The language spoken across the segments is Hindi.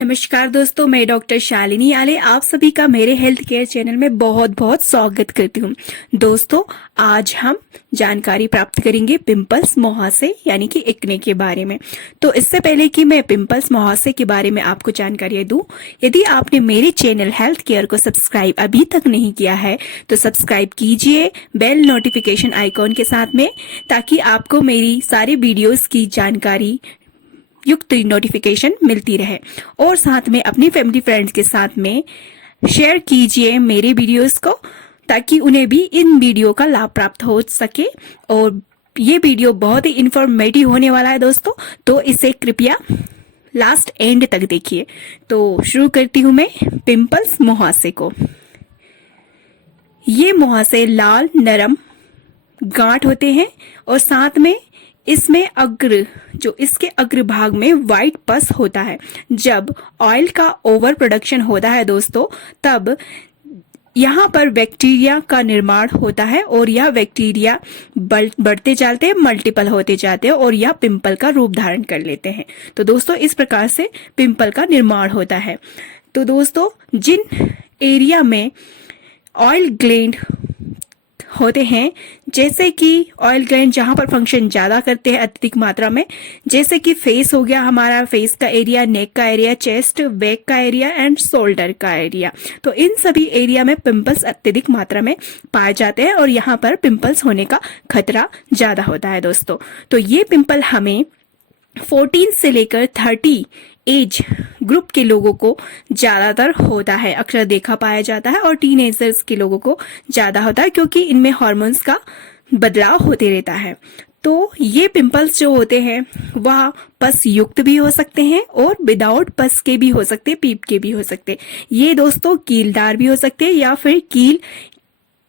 नमस्कार दोस्तों, मैं डॉक्टर शालिनी आले आप सभी का मेरे हेल्थ केयर चैनल में बहुत बहुत स्वागत करती हूँ। दोस्तों, आज हम जानकारी प्राप्त करेंगे पिंपल्स, मुहासे यानी कि एक्ने के बारे में। तो इससे पहले कि मैं पिंपल्स, मुहासे के बारे में आपको जानकारी दूं, यदि आपने मेरे चैनल हेल्थ केयर को सब्सक्राइब अभी तक नहीं किया है तो सब्सक्राइब कीजिए बेल नोटिफिकेशन आइकॉन के साथ में, ताकि आपको मेरी सारी वीडियोस की जानकारी युक्त नोटिफिकेशन मिलती रहे। और साथ में अपनी फैमिली फ्रेंड्स के साथ में शेयर कीजिए मेरे वीडियोस को, ताकि उन्हें भी इन वीडियो का लाभ प्राप्त हो सके। और ये वीडियो बहुत ही इंफॉर्मेटिव होने वाला है दोस्तों, तो इसे कृपया लास्ट एंड तक देखिए। तो शुरू करती हूँ मैं पिंपल्स, मुहासे को। ये मुहासे लाल नरम गांठ होते हैं और साथ में इसमें इसके अग्र भाग में व्हाइट पस होता है। जब ऑयल का ओवर प्रोडक्शन होता है दोस्तों, तब यहाँ पर बैक्टीरिया का निर्माण होता है और यह बैक्टीरिया बढ़ते जाते हैं, मल्टीपल होते जाते हैं और यह पिंपल का रूप धारण कर लेते हैं। तो दोस्तों, इस प्रकार से पिंपल का निर्माण होता है। तो दोस्तों, जिन एरिया में ऑयल ग्लैंड होते हैं, जैसे कि ऑयल ग्लैंड जहां पर फंक्शन ज्यादा करते हैं अत्यधिक मात्रा में, जैसे कि फेस हो गया, हमारा फेस का एरिया, नेक का एरिया, चेस्ट, बैक का एरिया एंड शोल्डर का एरिया। तो इन सभी एरिया में पिंपल्स अत्यधिक मात्रा में पाए जाते हैं और यहाँ पर पिंपल्स होने का खतरा ज्यादा होता है दोस्तों। तो ये पिंपल हमें 14 से लेकर 30 एज ग्रुप के लोगों को ज्यादातर होता है, अक्सर देखा पाया जाता है। और टीनेजर्स के लोगों को ज्यादा होता है, क्योंकि इनमें हार्मोन्स का बदलाव होते रहता है। तो ये पिंपल्स जो होते हैं वह पस युक्त भी हो सकते हैं और विदाउट पस के भी हो सकते हैं, पीप के भी हो सकते हैं। ये दोस्तों कीलदार भी हो सकते हैं या फिर कील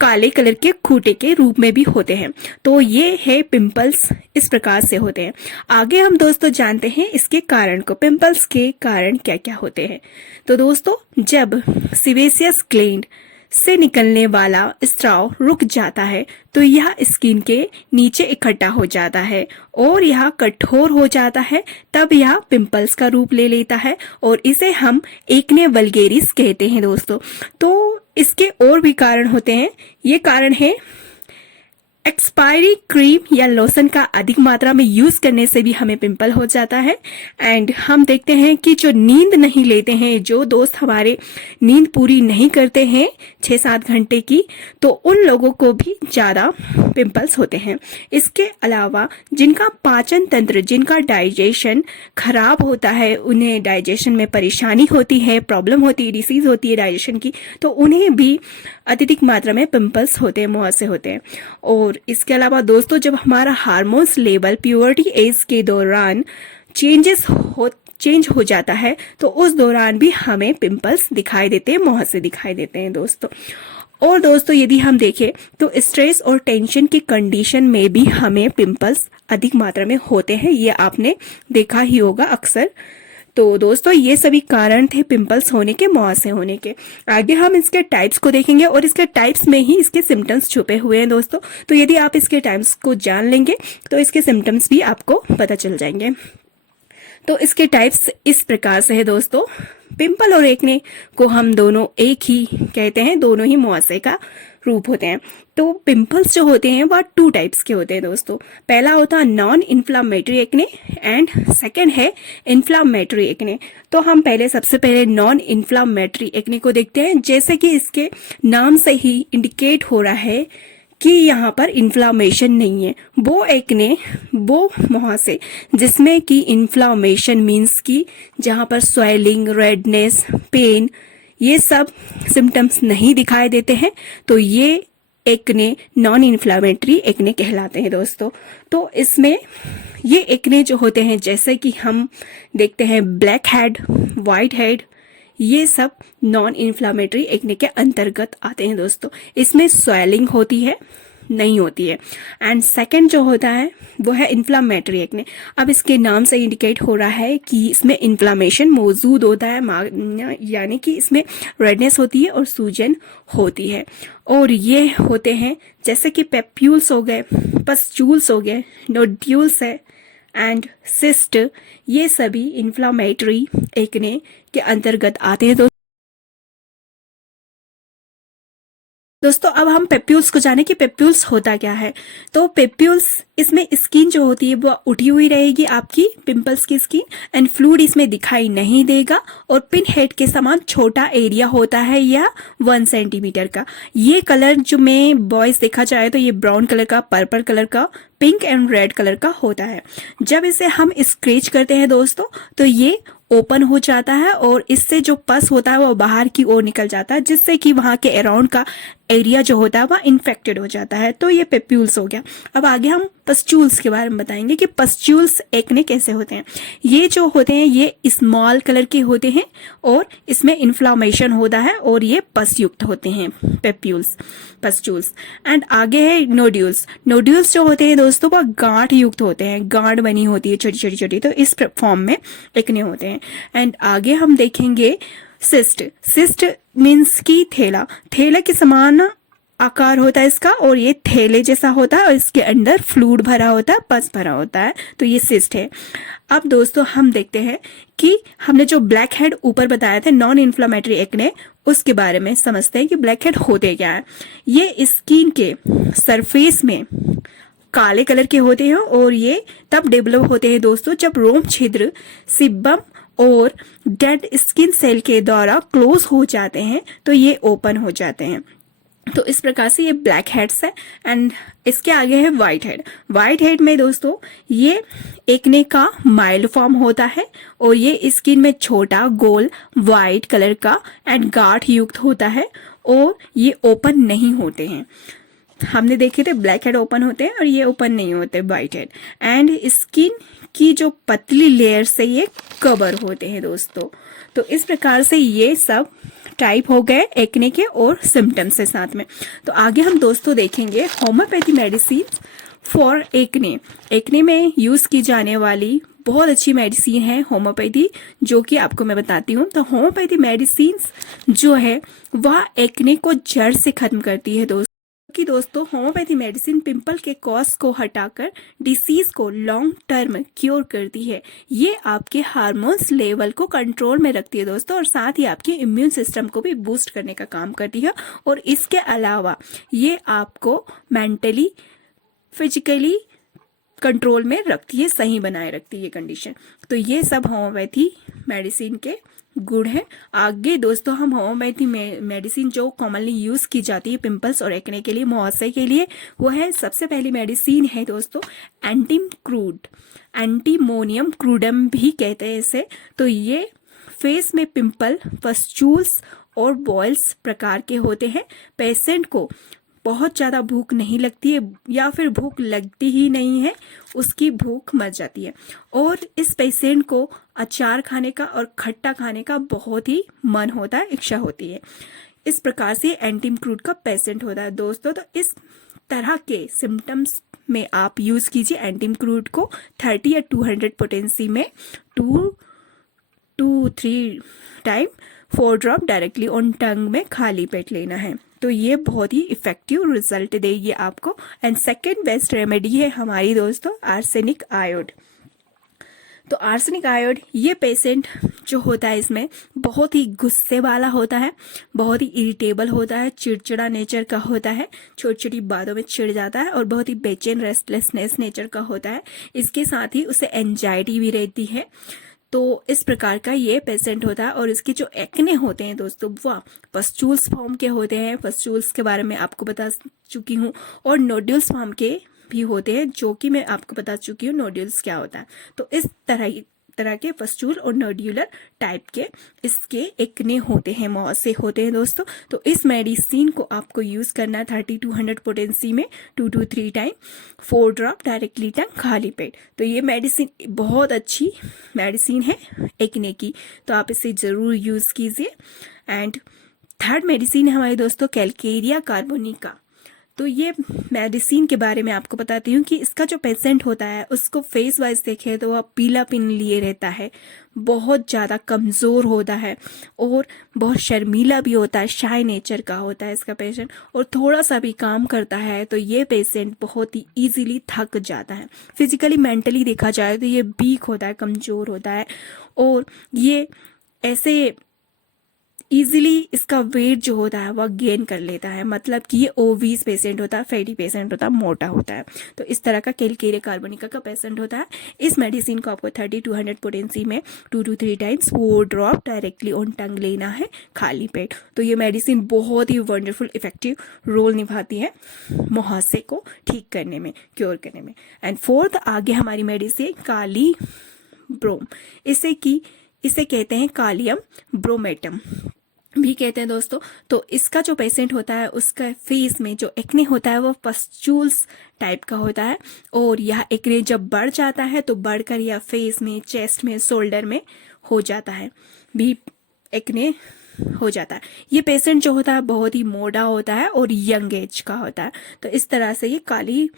काले कलर के खूंटे के रूप में भी होते हैं। तो ये है पिंपल्स, इस प्रकार से होते हैं। आगे हम दोस्तों जानते हैं इसके कारण को, पिंपल्स के कारण क्या क्या होते हैं। तो दोस्तों, जब सीवेसियस ग्लैंड से निकलने वाला स्राव रुक जाता है तो यह स्किन के नीचे इकट्ठा हो जाता है और यह कठोर हो जाता है, तब यह पिंपल्स का रूप ले लेता है और इसे हम एक्ने वल्गेरिस कहते हैं दोस्तों। तो इसके और भी कारण होते हैं। ये कारण है एक्सपायरी क्रीम या लोशन का अधिक मात्रा में यूज करने से भी हमें पिंपल हो जाता है। एंड हम देखते हैं कि जो नींद नहीं लेते हैं, जो दोस्त हमारे नींद पूरी नहीं करते हैं 6-7 घंटे की, तो उन लोगों को भी ज्यादा पिंपल्स होते हैं। इसके अलावा जिनका पाचन तंत्र, जिनका डाइजेशन खराब होता है, उन्हें डाइजेशन में परेशानी होती है, प्रॉब्लम होती है, डिसीज होती है डाइजेशन की, तो उन्हें भी अत्यधिक मात्रा में पिंपल्स होते हैं, मुहासे होते हैं। और इसके अलावा दोस्तों, जब हमारा हार्मोन्स लेवल प्यूबर्टी एज के दौरान चेंज हो जाता है, तो उस दौरान भी हमें पिंपल्स दिखाई देते हैं, मुहासे दिखाई देते हैं दोस्तों। और दोस्तों, यदि हम देखें तो स्ट्रेस और टेंशन की कंडीशन में भी हमें पिंपल्स अधिक मात्रा में होते हैं, ये आपने देखा ही होगा अक्सर। तो दोस्तों, ये सभी कारण थे पिंपल्स होने के, मुहासे होने के। आगे हम इसके टाइप्स को देखेंगे और इसके टाइप्स में ही इसके सिम्टम्स छुपे हुए हैं दोस्तों। तो यदि आप इसके टाइप्स को जान लेंगे तो इसके सिम्टम्स भी आपको पता चल जाएंगे। तो इसके टाइप्स इस प्रकार से है दोस्तों। पिंपल और एक्ने को हम दोनों एक ही कहते हैं, दोनों ही मुहासे का रूप होते हैं। तो पिंपल्स जो होते हैं वह 2 टाइप्स के होते हैं दोस्तों। पहला होता है non inflammatory acne and second है इन्फ्लामेटरी एक्ने। तो हम सबसे पहले नॉन इन्फ्लामेटरी एक्ने को देखते हैं। जैसे कि इसके नाम से ही इंडिकेट हो रहा है कि यहाँ पर इन्फ्लामेशन नहीं है। वो एक्ने, वो मुहासे जिसमें कि इन्फ्लामेशन मीन्स कि जहाँ पर स्वेलिंग, रेडनेस, पेन, ये सब सिम्टम्स नहीं दिखाई देते हैं, तो ये एक्ने नॉन इन्फ्लामेटरी एक्ने कहलाते हैं दोस्तों। तो इसमें ये एक्ने जो होते हैं, जैसे कि हम देखते हैं ब्लैक हेड, वाइट हेड, ये सब नॉन इन्फ्लामेटरी एक्ने के अंतर्गत आते हैं दोस्तों। इसमें स्वेलिंग होती है, नहीं होती है। एंड सेकंड जो होता है वो है इन्फ्लामेटरी एक्ने। अब इसके नाम से इंडिकेट हो रहा है कि इसमें इन्फ्लामेशन मौजूद होता है, यानी कि इसमें रेडनेस होती है और सूजन होती है। और ये होते हैं जैसे कि पेप्यूल्स हो गए, पस्चूल्स हो गए, नोड्यूल्स है, एंड सिस्ट, ये सभी इन्फ्लामेटरी एक्ने के अंतर्गत आते हैं। दोस्तों अब हम पेप्यूल्स को जाने कि पेप्यूल्स होता क्या है। तो पेप्यूल्स, इसमें स्किन जो होती है वो उठी हुई रहेगी आपकी पिंपल्स की स्किन, एंड फ्लूइड इसमें दिखाई नहीं देगा, और पिन हेड के समान छोटा एरिया होता है या 1 सेंटीमीटर का। ये कलर जो में बॉयज देखा जाए तो ये ब्राउन कलर का, पर्पल कलर का, पिंक एंड रेड कलर का होता है। जब इसे हम स्क्रैच करते हैं दोस्तों तो ये ओपन हो जाता है और इससे जो पस होता है वो बाहर की ओर निकल जाता है, जिससे कि वहां के अराउंड का एरिया जो होता है वह इन्फेक्टेड हो जाता है। तो ये पेप्यूल्स हो गया। अब आगे हम पस्ट्यूल्स के बारे में बताएंगे कि पस्ट्यूल्स एक्ने कैसे होते हैं। ये जो होते हैं ये स्मॉल कलर के होते हैं और इसमें इन्फ्लामेशन होता है और ये पस युक्त होते हैं पेप्यूल्स, पस्ट्यूल्स। एंड आगे है नोड्यूल्स। नोड्यूल्स जो होते हैं दोस्तों वह गांठ युक्त होते हैं, गांठ बनी होती है छोटी छोटी छोटी, तो इस फॉर्म में एक्ने होते हैं। एंड आगे हम देखेंगे सिस्ट। सिस्ट मीन्स की थैला, थैले के समान आकार होता है इसका, और ये थैले जैसा होता है और इसके अंदर फ्लूइड भरा होता है, पस भरा होता है, तो ये सिस्ट है। अब दोस्तों हम देखते हैं कि हमने जो ब्लैक हेड ऊपर बताया था नॉन इन्फ्लामेटरी एक्ने, उसके बारे में समझते हैं कि ब्लैक हेड होते क्या है। ये स्किन के सरफेस में काले कलर के होते हैं और ये तब डेवलप होते हैं दोस्तों जब रोम छिद्र सिब्बम और डेड स्किन सेल के द्वारा क्लोज हो जाते हैं, तो ये ओपन हो जाते हैं। तो इस प्रकार से ये ब्लैक हेड्स है। एंड इसके आगे है व्हाइट हेड। व्हाइट हेड में दोस्तों ये एक्ने का माइल्ड फॉर्म होता है और ये स्किन में छोटा गोल व्हाइट कलर का एंड गांठ युक्त होता है और ये ओपन नहीं होते हैं। हमने देखे थे ब्लैक हेड ओपन होते हैं और ये ओपन नहीं होते व्हाइट हेड। एंड स्किन की जो पतली लेयर से ये कवर होते हैं दोस्तों। तो इस प्रकार से ये सब टाइप हो गए एक्ने के और सिम्टम्स के साथ में। तो आगे हम दोस्तों देखेंगे homeopathy medicine for acne. Acne में यूज की जाने वाली बहुत अच्छी मेडिसिन है होम्योपैथी, जो कि आपको मैं बताती हूँ। तो होम्योपैथी मेडिसिन जो है वह एक्ने को जड़ से खत्म करती है दोस्तों होम्योपैथी मेडिसिन पिंपल के कॉज को हटाकर डिसीज को लॉन्ग टर्म क्योर करती है। ये आपके हार्मोन्स लेवल को कंट्रोल में रखती है दोस्तों, और साथ ही आपके इम्यून सिस्टम को भी बूस्ट करने का काम करती है। और इसके अलावा ये आपको मेंटली फिजिकली कंट्रोल में रखती है, सही बनाए रखती है कंडीशन। तो ये सब होम्योपैथी मेडिसिन के गुण है। आगे दोस्तों हम होम्योपैथी मेडिसिन जो कॉमनली यूज की जाती है पिंपल्स और एक्ने के लिए, मुहासे के लिए, वो है सबसे पहली मेडिसिन है दोस्तों एंटीम क्रूड, एंटीमोनियम क्रूडम भी कहते हैं इसे। तो ये फेस में पिंपल, पस्चूल्स और बॉयल्स प्रकार के होते हैं। पेशेंट को बहुत ज़्यादा भूख नहीं लगती है या फिर भूख लगती ही नहीं है, उसकी भूख मर जाती है, और इस पेशेंट को अचार खाने का और खट्टा खाने का बहुत ही मन होता है, इच्छा होती है। इस प्रकार से एंटीम क्रूड का पेशेंट होता है दोस्तों। तो इस तरह के सिम्टम्स में आप यूज़ कीजिए एंटीम क्रूड को 30 या 200 पोटेंसी में 2 to 3 time 4 drop directly on टंग में खाली पेट लेना है। तो ये बहुत ही इफेक्टिव रिजल्ट देगी आपको। एंड सेकेंड बेस्ट रेमेडी है हमारी दोस्तों आर्सेनिक आयोड। तो आर्सेनिक आयोड ये पेशेंट जो होता है इसमें बहुत ही गुस्से वाला होता है, बहुत ही इरिटेबल होता है, चिड़चिड़ा नेचर का होता है, छोटी छोटी बातों में चिढ़ जाता है और बहुत ही बेचैन रेस्टलेसनेस नेचर का होता है। इसके साथ ही उसे एंजाइटी भी रहती है। तो इस प्रकार का ये पेशेंट होता है। और इसके जो एक्ने होते हैं दोस्तों वह पस्चूल्स फॉर्म के होते हैं, पस्चूल्स के बारे में आपको बता चुकी हूँ, और नोड्यूल्स फॉर्म के भी होते हैं, जो कि मैं आपको बता चुकी हूँ नोड्यूल्स क्या होता है। तो इस तरह के पस्चूल और नोड्यूलर टाइप के इसके एक्ने होते हैं, मुहासे होते हैं दोस्तों। तो इस मेडिसिन को आपको यूज करना है 30 to 100 पोटेंसी में 2 to 3 टाइम 4 ड्रॉप डायरेक्टली टंग खाली पेट। तो ये मेडिसिन बहुत अच्छी मेडिसिन है एक्ने की, तो आप इसे जरूर यूज कीजिए। एंड थर्ड मेडिसिन है हमारे दोस्तों कैलकेरिया कार्बोनिका। तो ये मेडिसिन के बारे में आपको बताती हूँ कि इसका जो पेशेंट होता है उसको फेस वाइज देखे तो वह पीला पिन लिए रहता है, बहुत ज़्यादा कमज़ोर होता है और बहुत शर्मीला भी होता है, शाय नेचर का होता है इसका पेशेंट। और थोड़ा सा भी काम करता है तो ये पेशेंट बहुत ही ईजिली थक जाता है। फिजिकली मेंटली देखा जाए तो ये वीक होता है, कमज़ोर होता है और ये ऐसे इजीली इसका वेट जो होता है वह गेन कर लेता है, मतलब कि ये ओवीज पेशेंट होता है, फैटी पेशेंट होता है, मोटा होता है। तो इस तरह का कैलकेरिया कार्बोनिका का पेशेंट होता है। इस मेडिसिन को आपको 30 to 100 पोटेंसी में 2 to 3 times 4 drop directly on टंग लेना है खाली पेट। तो ये मेडिसिन बहुत ही वंडरफुल इफेक्टिव रोल निभाती है मुहासे को ठीक करने में, क्योर करने में। एंड फोर्थ आगे हमारी मेडिसिन काली ब्रोम, इसे कहते हैं कालियम ब्रोमेटम भी कहते हैं दोस्तों। तो इसका जो पेशेंट होता है उसका फेस में जो एक्ने होता है वो पस्चूल्स टाइप का होता है और यह एक्ने जब बढ़ जाता है तो बढ़कर यह फेस में, चेस्ट में, शोल्डर में हो जाता है, भी एक्ने हो जाता है। ये पेशेंट जो होता है बहुत ही मोटा होता है और यंग एज का होता है। तो इस तरह से ये काली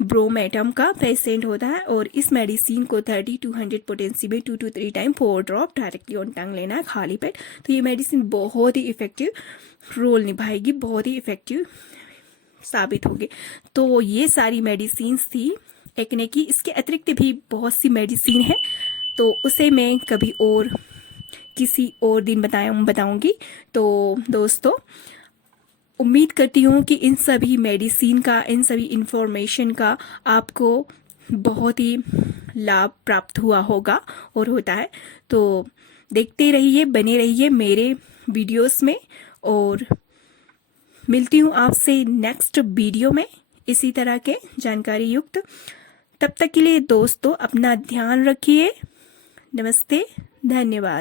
ब्रोमेटम का पेशेंट होता है और इस मेडिसिन को 30 to 100 पोटेंसी में 2 to 3 time 4 drop directly on टंग लेना है खाली पेट। तो ये मेडिसिन बहुत ही इफेक्टिव रोल निभाएगी, बहुत ही इफेक्टिव साबित होगी। तो ये सारी मेडिसिन थी एक्ने की। इसके अतिरिक्त भी बहुत सी मेडिसिन है तो उसे मैं कभी और किसी और दिन बताऊंगी। तो दोस्तों उम्मीद करती हूँ कि इन सभी मेडिसिन का, इन सभी इंफॉर्मेशन का आपको बहुत ही लाभ प्राप्त हुआ होगा और होता है। तो देखते रहिए, बने रहिए मेरे वीडियोस में और मिलती हूँ आपसे नेक्स्ट वीडियो में इसी तरह के जानकारी युक्त। तब तक के लिए दोस्तों अपना ध्यान रखिए। नमस्ते, धन्यवाद।